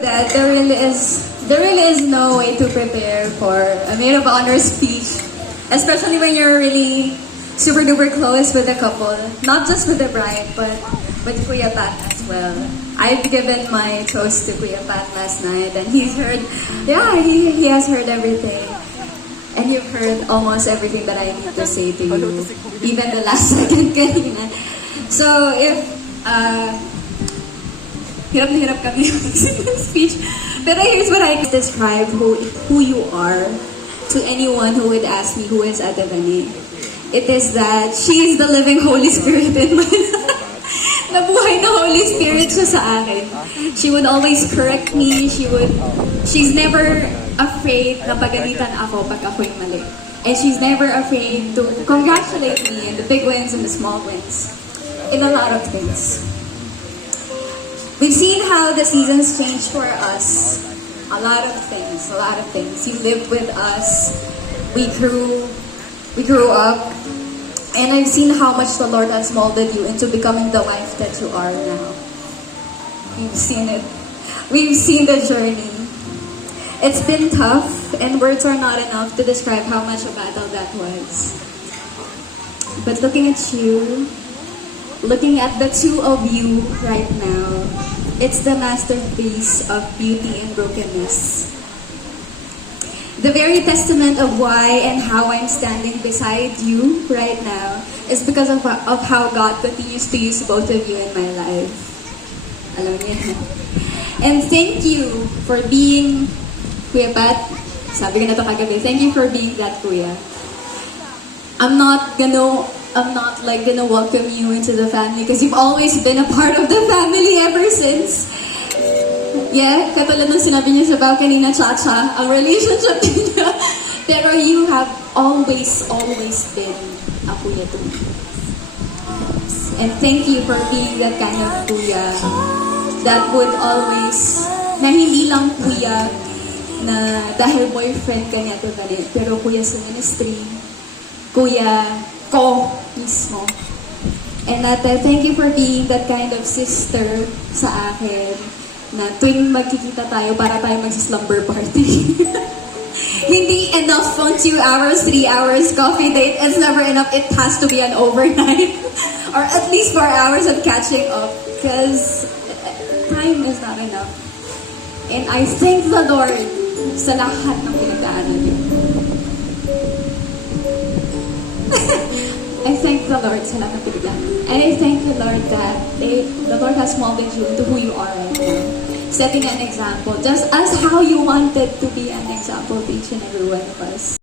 That there really is no way to prepare for a maid of honor speech, especially when you're really super duper close with the couple, not just with the bride, but with Kuya Pat as well. I've given my toast to Kuya Pat last night, and he's heard, he has heard everything. And you've heard almost everything that I need to say to you, even the last second kanina. So if, hirap na hirap kami yung speech. Pero here's what I describe who you are to anyone who would ask me who is Ate Vani. It is that she is the living Holy Spirit in my life. Nabuhay na Holy Spirit siya sa akin. She would always correct me. She's never afraid na pagalitan ako pag ako'y mali. And she's never afraid to congratulate me in the big wins and the small wins. In a lot of things. We've seen how the seasons change for us. A lot of things. You lived with us. We grew up. And I've seen how much the Lord has molded you into becoming the wife that you are now. We've seen it. We've seen the journey. It's been tough, and words are not enough to describe how much a battle that was. But looking at you, looking at the two of you right now, it's the masterpiece of beauty and brokenness. The very testament of why and how I'm standing beside you right now is because of how God continues to use both of you in my life. Alam niyo. And thank you for being, Kuya Pat, sabi ko na to kagabi, thank you for being that Kuya. I'm not gonna welcome you into the family because you've always been a part of the family ever since. Yeah, katulad ng sinabi niya sa balcony na cha-cha, ang relationship niya. Pero you have always been a kuya to me. And thank you for being that kind of kuya that would always, na hindi lang kuya na dahil boyfriend ka niya to Vani, pero kuya sa ministry, kuya ko mismo. And that thank you for being that kind of sister sa akin, na tuwing magkikita tayo para tayo magsi-slumber party. Hindi enough on 2 hours, 3 hours coffee date. It's never enough. It has to be an overnight. Or at least 4 hours of catching up. Because time is not enough. And I thank the Lord sa lahat ng pinagdaanan niyo. I thank the Lord sa lahat ng pinagdaanan. And I thank the Lord that the Lord has molded you into who you are right now. Setting an example, just as how you wanted to be an example to each and every one of us.